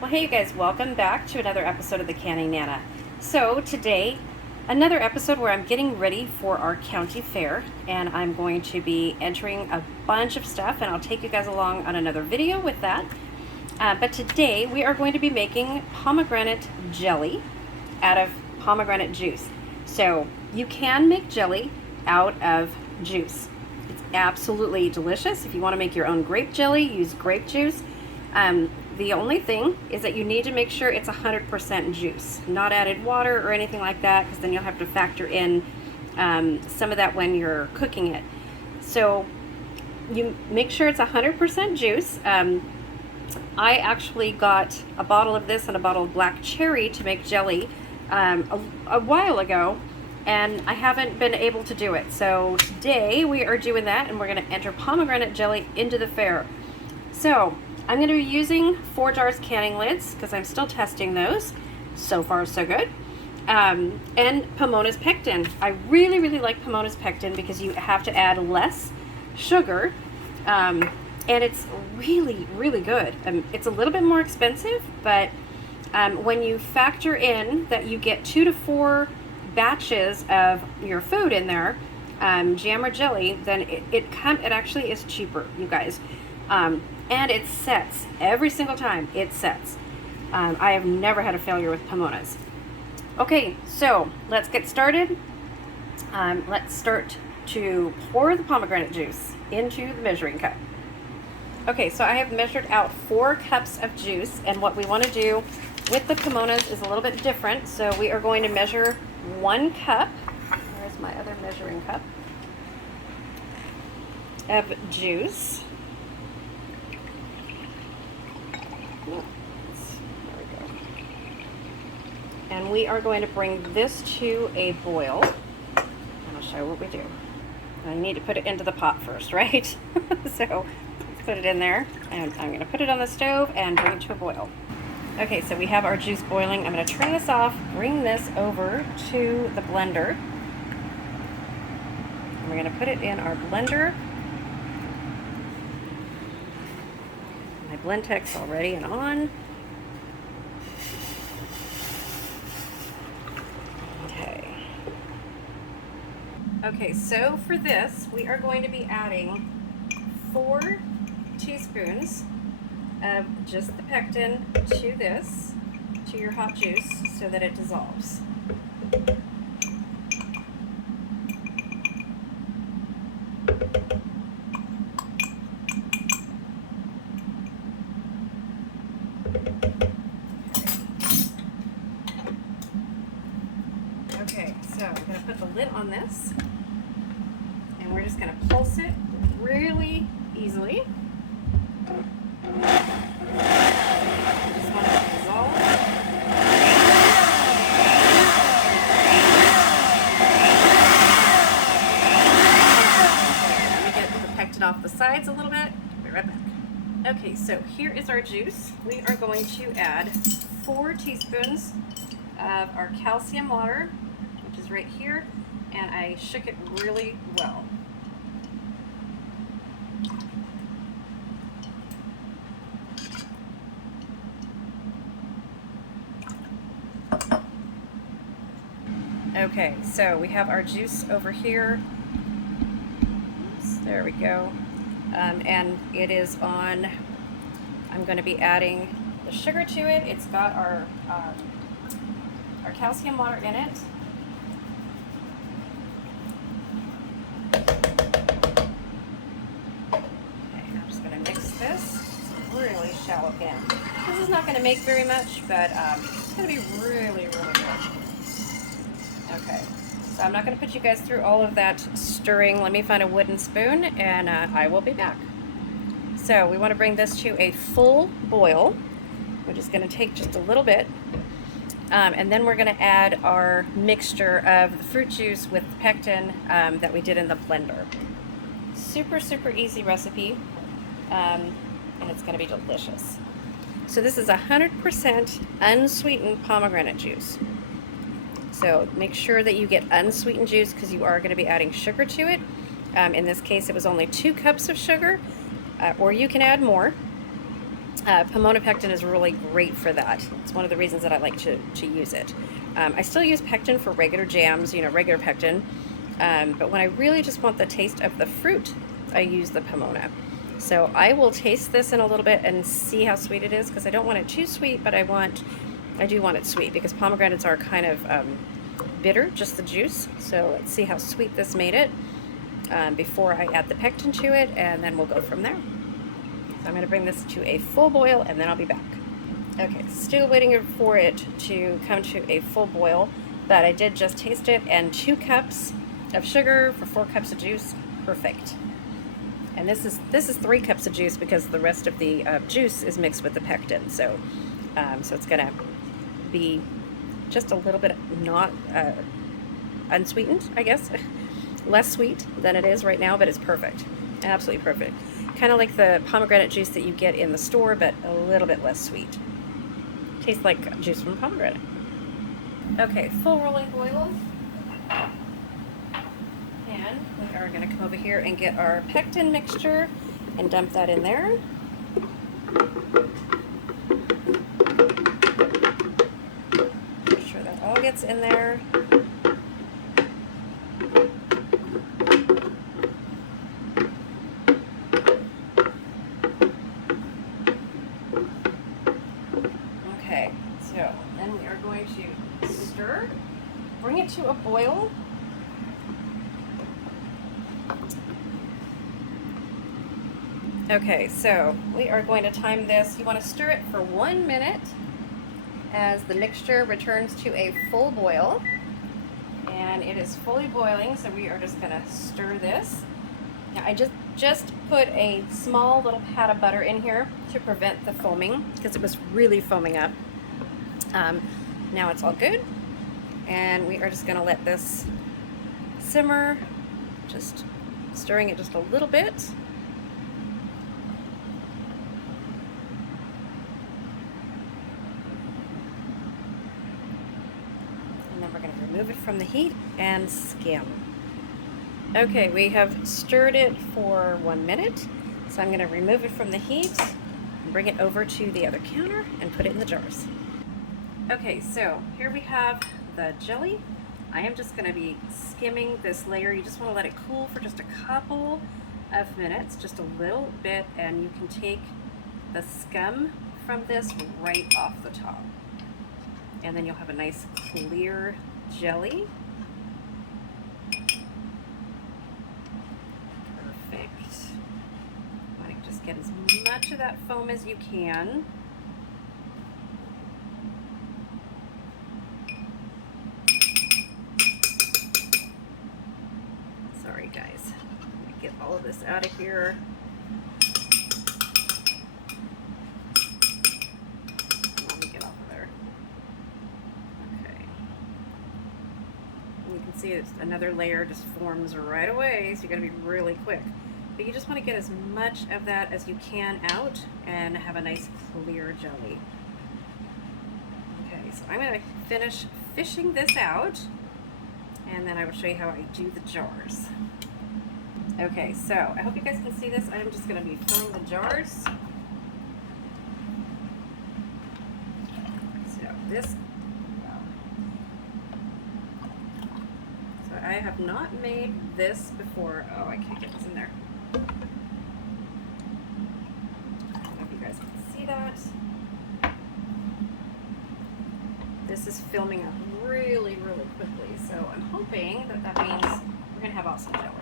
Well, hey you guys, welcome back to another episode of the Canning Nana. So today, another episode where I'm getting ready for our county fair, and I'm going to be entering a bunch of stuff, and I'll take you guys along on another video with that. But today we are going to be making pomegranate jelly out of pomegranate juice. So you can make jelly out of juice. It's absolutely delicious. If you want to make your own grape jelly, use grape juice. The only thing is that you need to make sure it's 100% juice, not added water or anything like that, because then you'll have to factor in some of that when you're cooking it. So you make sure it's 100% juice. I actually got a bottle of this and a bottle of black cherry to make jelly a while ago, and I haven't been able to do it. So today we are doing that, and we're going to enter pomegranate jelly into the fair. So I'm going to be using 4 jars canning lids because I'm still testing those. So far so good. And Pomona's pectin. I really like Pomona's pectin because you have to add less sugar, and it's really good. It's a little bit more expensive, but when you factor in that you get 2 to 4 batches of your food in there, jam or jelly, then it actually is cheaper, you guys. And it sets every single time. It sets. I have never had a failure with Pomona's. Okay, so let's get started. Let's start to pour the pomegranate juice into the measuring cup. Okay, so I have measured out 4 cups of juice, and what we want to do with the Pomona's is a little bit different. So we are going to measure 1 cup. Where's my other measuring cup? Of juice. There we go. And we are going to bring this to a boil. And I'll show you what we do. I need to put it into the pot first, right? So let's put it in there, and I'm going to put it on the stove and bring it to a boil. Okay, so we have our juice boiling. I'm going to turn this off, bring this over to the blender. And we're going to put it in our blender. My Blendtec's all ready and on. Okay, so for this, we are going to be adding 4 teaspoons of just the pectin to this, to your hot juice, so that it dissolves. Okay, so I'm going to put the lid on this, and we're just going to pulse it really easily. Just want it to dissolve. Let me get the pectin off the sides a little bit. I'll be right back. Okay, so here is our juice. We are going to add 4 teaspoons of our calcium water, which is right here, and I shook it really well. Okay, so we have our juice over here. Oops, there we go. And it is on, I'm going to be adding the sugar to it. It's got our calcium water in it. Okay, I'm just going to mix this. It's a really shallow pan. This is not going to make very much, but it's going to be really good. Okay, so I'm not going to put you guys through all of that stirring. Let me find a wooden spoon, and I will be back. So we want to bring this to a full boil, which is going to take just a little bit. And then we're going to add our mixture of the fruit juice with the pectin that we did in the blender. Super easy recipe, and it's going to be delicious. So this is 100% unsweetened pomegranate juice. So make sure that you get unsweetened juice because you are going to be adding sugar to it. In this case, it was only 2 cups of sugar, or you can add more. Pomona pectin is really great for that. It's one of the reasons that I like to use it. I still use pectin for regular jams, you know, regular pectin. But when I really just want the taste of the fruit, I use the Pomona. So I will taste this in a little bit and see how sweet it is, because I don't want it too sweet, but I do want it sweet, because pomegranates are kind of bitter, just the juice. So let's see how sweet this made it before I add the pectin to it, and then we'll go from there. So I'm going to bring this to a full boil, and then I'll be back. Okay, still waiting for it to come to a full boil, but I did just taste it, and 2 cups of sugar for 4 cups of juice, perfect. And this is 3 cups of juice, because the rest of the juice is mixed with the pectin. So, so it's gonna be just a little bit not unsweetened, I guess, less sweet than it is right now, but it's perfect, absolutely perfect. Kind of like the pomegranate juice that you get in the store, but a little bit less sweet. Tastes like juice from pomegranate. Okay, full rolling boil. And we are going to come over here and get our pectin mixture and dump that in there. Make sure that all gets in there. Okay, so then we are going to stir, bring it to a boil. Okay, so we are going to time this. You want to stir it for 1 minute as the mixture returns to a full boil. And it is fully boiling, so we are just going to stir this. Now, I just put a small little pat of butter in here to prevent the foaming, because it was really foaming up. Now it's all good, and we are just going to let this simmer, just stirring it just a little bit. And then we're going to remove it from the heat and skim. Okay, we have stirred it for 1 minute, so I'm going to remove it from the heat and bring it over to the other counter and put it in the jars. Okay, so here we have the jelly. I am just going to be skimming this layer. You just want to let it cool for just a couple of minutes, just a little bit, and you can take the scum from this right off the top. And then you'll have a nice clear jelly. Perfect. You want to just get as much of that foam as you can. Sorry guys, let me get all of this out of here. Let me get off of there. Okay. And you can see it's another layer just forms right away, so you gotta be really quick. But you just want to get as much of that as you can out and have a nice clear jelly. Okay, so I'm gonna finish fishing this out, and then I will show you how I do the jars. Okay, so I hope you guys can see this. I'm just going to be filling the jars. So this, so I have not made this before. Oh, I can't get this in there. I don't know if you guys can see that. This is filming up really, really quickly, so I'm hoping that that means we're going to have awesome jelly.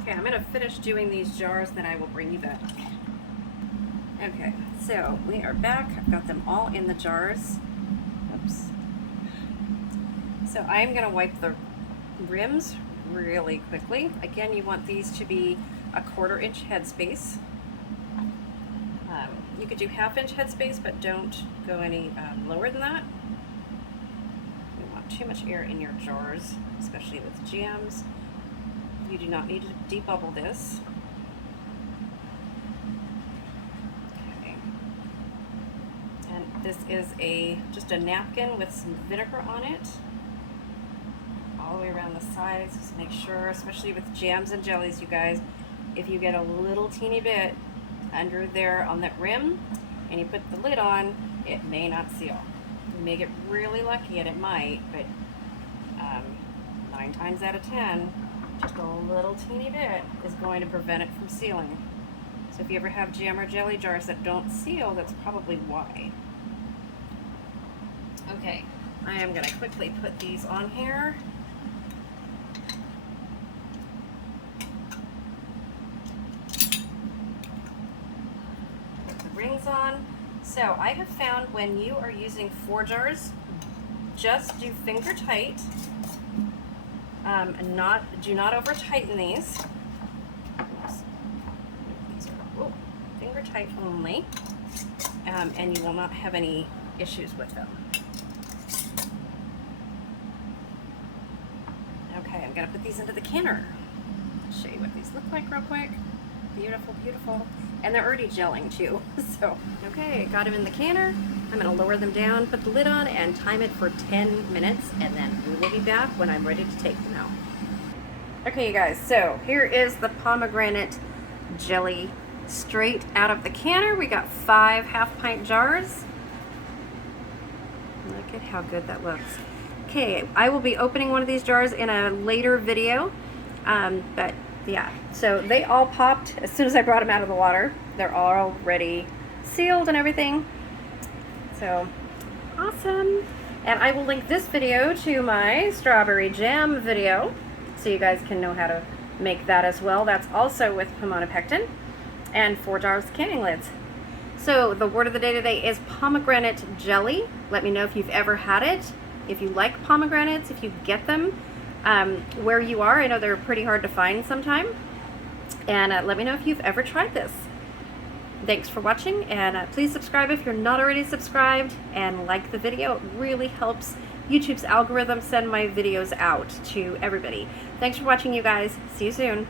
Okay, I'm going to finish doing these jars, then I will bring you back. Okay, so we are back. I've got them all in the jars. Oops. So I'm going to wipe the rims really quickly. Again, you want these to be a 1/4 inch headspace. You could do 1/2 inch headspace, but don't go any lower than that. You don't want too much air in your jars, especially with jams. You do not need to debubble this. Okay. And this is just a napkin with some vinegar on it, all the way around the sides. Just make sure, especially with jams and jellies, you guys, if you get a little teeny bit under there on that rim and you put the lid on, it may not seal. You may get really lucky and it might, but 9 times out of 10, just a little teeny bit is going to prevent it from sealing. So if you ever have jam or jelly jars that don't seal, that's probably why. Okay, I am going to quickly put these on here. Put the rings on. So I have found when you are using 4 jars, just do finger tight. Do not over tighten these. These are finger tight only, and you will not have any issues with them. Okay, I'm gonna put these into the canner. Show you what these look like real quick. Beautiful, beautiful. And they're already gelling too. So, okay, got them in the canner. I'm gonna lower them down, put the lid on, and time it for 10 minutes, and then we will be back when I'm ready to take them out. Okay, you guys, so here is the pomegranate jelly straight out of the canner. We got 5 half-pint jars. Look at how good that looks. Okay, I will be opening one of these jars in a later video, but yeah, so they all popped as soon as I brought them out of the water. They're all already sealed and everything. So, awesome. And I will link this video to my strawberry jam video, so you guys can know how to make that as well. That's also with pomona pectin and 4 jars of canning lids. So the word of the day today is pomegranate jelly. Let me know if you've ever had it, if you like pomegranates, if you get them where you are. I know they're pretty hard to find sometime. And let me know if you've ever tried this. Thanks for watching, and please subscribe if you're not already subscribed, and like the video. It really helps YouTube's algorithm send my videos out to everybody. Thanks for watching, you guys. See you soon.